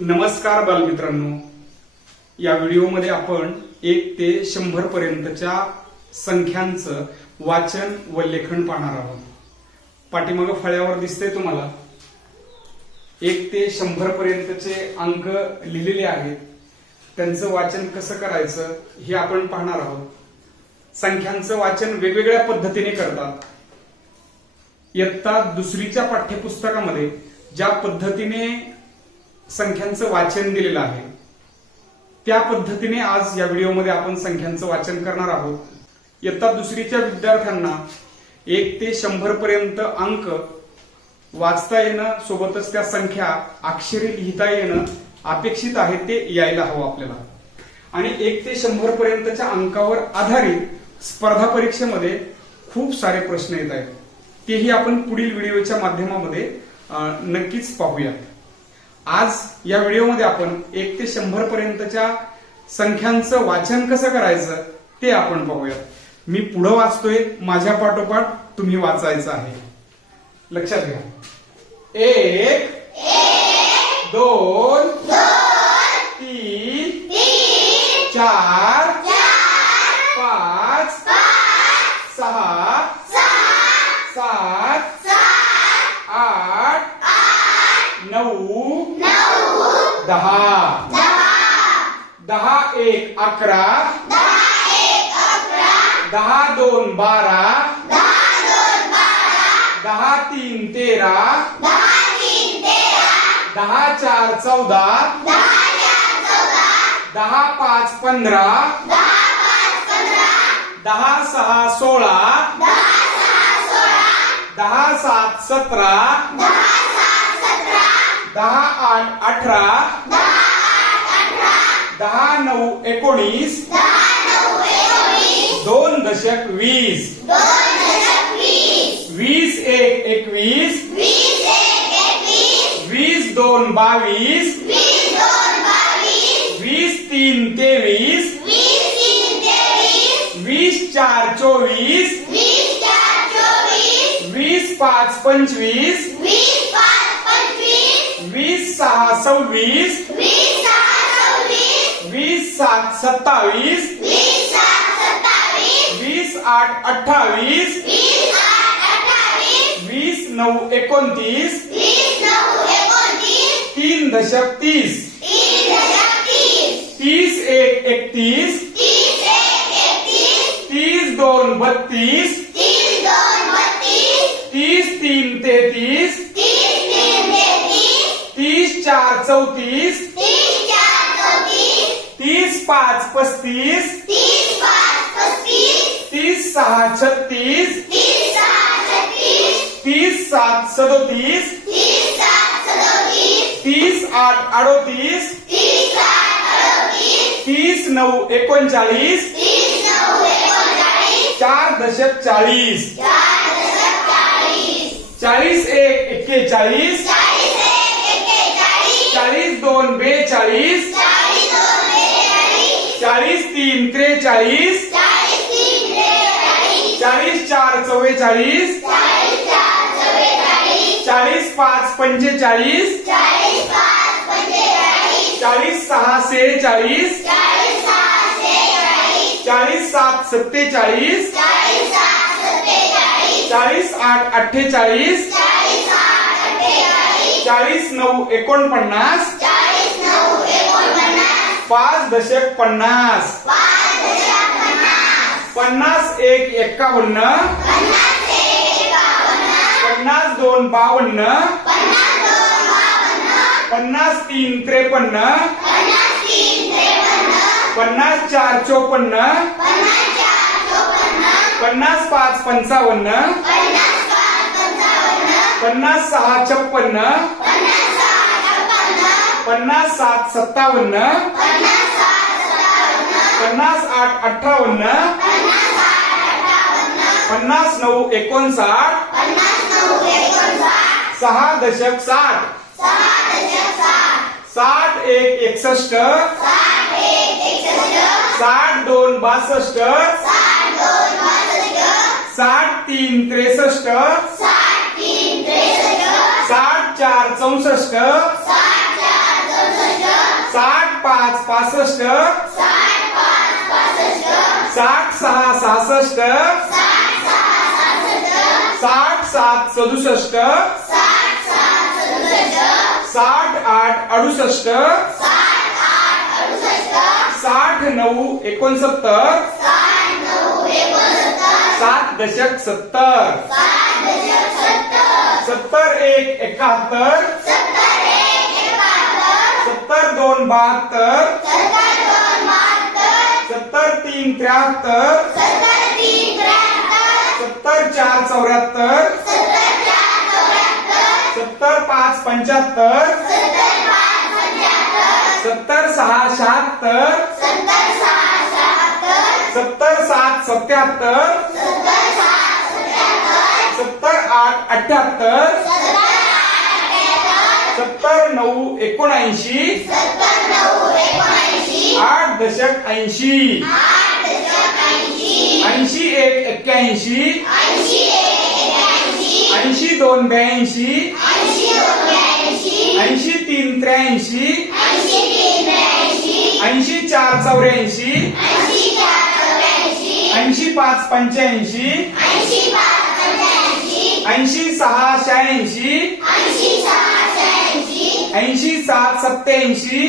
नमस्कार बालमित्रांनो. या व्हिडिओमध्ये आपण एक ते शंभर पर्यंतच्या संख्यांचं वाचन व लेखन पाहणार आहोत. पाठीमागं फळ्यावर दिसतंय तुम्हाला. एक ते शंभर पर्यंतचे अंक लिहिलेले आहेत. त्यांचं वाचन कसं करायचं हे आपण पाहणार आहोत. संख्यांचं वाचन वेगवेगळ्या पद्धतीने करतात. इयत्ता दुसरीच्या पाठ्यपुस्तकामध्ये ज्या पद्धतीने संख्यांचं वाचन दिलेलं आहे. त्या पद्धतीने आज या व्हिडिओमध्ये आपण संख्यांचं वाचन करणार आहोत. इयत्ता दुसरीच्या विद्यार्थ्यांना एक ते शंभर पर्यंत अंक वाचता येणं सोबतच त्या संख्या अक्षरी लिहिता येणं अपेक्षित आहे ते यायला हवं आपल्याला. आणि एक ते शंभर पर्यंतच्या अंकावर आधारित स्पर्धा परीक्षेमध्ये खूप सारे प्रश्न येत आहेत. तेही आपण पुढील व्हिडिओच्या माध्यमामध्ये नक्कीच पाहूया आज या व्हिडिओमध्ये आपण एक ते शंभर पर्यंतच्या संख्यांचं वाचन कसं करायचं ते आपण पाहूयात मी पुढं वाचतोय माझ्या पाठोपाठ तुम्ही वाचायचं आहे. लक्षात घ्या. एक दोन तीन चार पाच सहा सात आठ नऊ दहा. दहा एक अकरा. दहा दोन बारा. दहा तीन तेरा. दहा चार चौदा. दहा पाच पंधरा. दहा सहा सोळा. दहा सात सतरा. दहा आठ अठरा. दहा नऊ एकोणीस. दोन दशक वीस. वीस एक एकवीस. वीस दोन बावीस. वीस तीन तेवीस. वीस चार चोवीस. वीस पाच पंचवीस. वीस सहा सव्वीस. वीस सात सत्तावीस. वीस आठ अठ्ठावीस. वीस नऊ एकोणतीस. तीन दशक तीस. तीस एक एकतीस. तीस दोन बत्तीस. चार चौतीस. तीस पाच पस्तीस. तीस सहा छत्तीस. तीस सात सदोतीस. तीस आठ अडोतीस. तीस नऊ एकोणचाळीस. चार दशक चाळीस. चाळीस. एक एक्केचाळीस. चाळीस दोन बेचाळीस. चाळीस तीन त्रेचाळीस. चाळीस चार चव्वेचाळीस. चाळीस पाच पंचेचाळीस. चाळीस सहा सेहेचाळीस. चाळीस सात सत्तेचाळीस. चाळीस आठ अठ्ठेचाळीस. चाळीस नऊ एकोणपन्नास. पाच दशक पन्नास. पन्नास एक एक्कावन्न. पन्नास दोन बावन्न. पन्नास तीन त्रेपन्न. पन्नास चार चोपन्न. पन्नास पाच पंचावन्न. पन्नास सहा छप्पन्न. पन्नास सात सत्तावन्न. पन्नास आठ अठ्ठावन्न. पन्नास नऊ एकोणसाठ. सहा दशक साठ. साठ एक एकसष्ट. साठ दोन बासष्ट. साठ तीन त्रेसष्ट. साठ चार चौसष्ट. पाच पासष्ट. साठ सहा सहासष्ट. साठ सात सदुसष्ट. साठ आठ अडुसष्ट. साठ नऊ एकोणसत्तर. सात दशक सत्तर. सत्तर एक एकाहत्तर. दोन बहात्तर. सत्तर तीन त्र्याहत्तर. सत्तर चार चौऱ्याहत्तर. सत्तर पाच पंच्याहत्तर. सत्तर सहा शहात्तर. सत्तर सात सत्याहत्तर. सत्तर आठ अठ्याहत्तर. सत्तर नऊ एकोणऐंशी. आठ दशक ऐंशी. ऐंशी एक एक्क्याऐंशी. ऐंशी दोन ब्याऐंशी. ऐंशी तीन त्र्याऐंशी. ऐंशी चार चौऱ्याऐंशी. ऐंशी पाच पंच्याऐंशी. ऐंशी सहा शहाऐंशी. ऐंशी सात सत्याऐंशी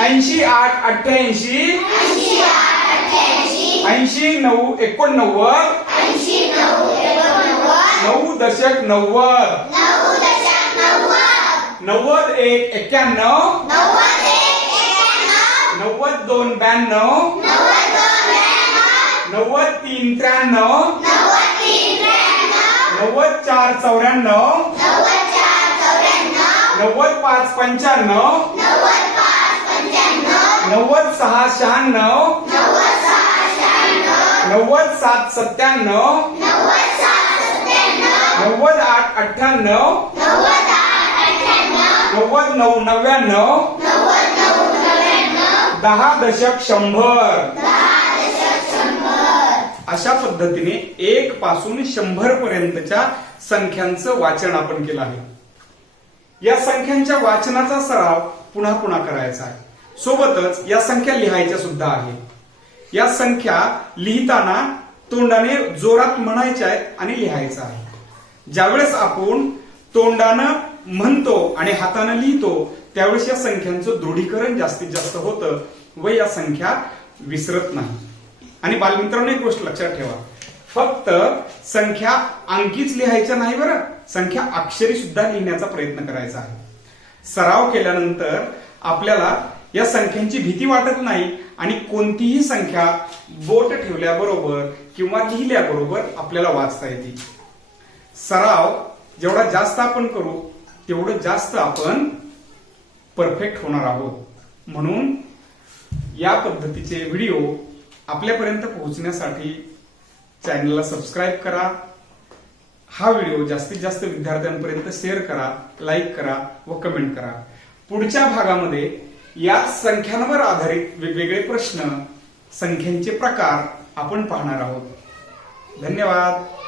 ऐंशी आठ अठ्ठ्याऐंशी ऐंशी नऊ एकोणनव्वद नऊ दशक नव्वद. नव्वद एक एक्क्याण्णव नव्वद दोन ब्याण्णव नव्वद तीन त्र्याण्णव नव्वद चार चौऱ्याण्णव नव्वद पाच पंच्याण्णव. नव्वद सहा शहाण्णव. नव्वद सात सत्त्याण्णव. नव्वद आठ अठ्ठ्याण्णव. नव्वद नऊ नव्याण्णव. दहा दशक शंभर. अशा पद्धतीने एक पासून शंभर पर्यंतच्या संख्यांचं वाचन आपण केलं आहे. या संख्यांच्या वाचनाचा सराव पुन्हा पुन्हा करायचा आहे. सोबतच या संख्या लिहायच्या सुद्धा आहेत. या संख्या लिहिताना तोंडाने जोरात म्हणायच्या आहेत आणि लिहायचं आहे. ज्यावेळेस आपण तोंडानं म्हणतो आणि हातानं लिहितो त्यावेळेस या संख्यांचं दृढीकरण जास्तीत जास्त होतं व या संख्या विसरत नाही. आणि बालमित्रांनो एक गोष्ट लक्षात ठेवा. फक्त संख्या अंकीच लिहायच्या नाही बरं. संख्या अक्षरी सुद्धा लिहिण्याचा प्रयत्न करायचा आहे. सराव केल्यानंतर आपल्याला या संख्यांची भीती वाटत नाही आणि कोणतीही संख्या बोट ठेवल्याबरोबर किंवा लिहिल्याबरोबर आपल्याला वाचता येते. सराव जेवढा जास्त आपण करू तेवढं जास्त आपण परफेक्ट होणार आहोत. म्हणून या पद्धतीचे व्हिडिओ आपल्यापर्यंत पोहोचण्यासाठी चॅनलला सबस्क्राईब करा. हा व्हिडिओ जास्तीत जास्त विद्यार्थ्यांपर्यंत शेअर करा लाईक करा व कमेंट करा. पुढच्या भागामध्ये या संख्यांवर आधारित वेगवेगळे प्रश्न संख्यांचे प्रकार आपण पाहणार आहोत. धन्यवाद.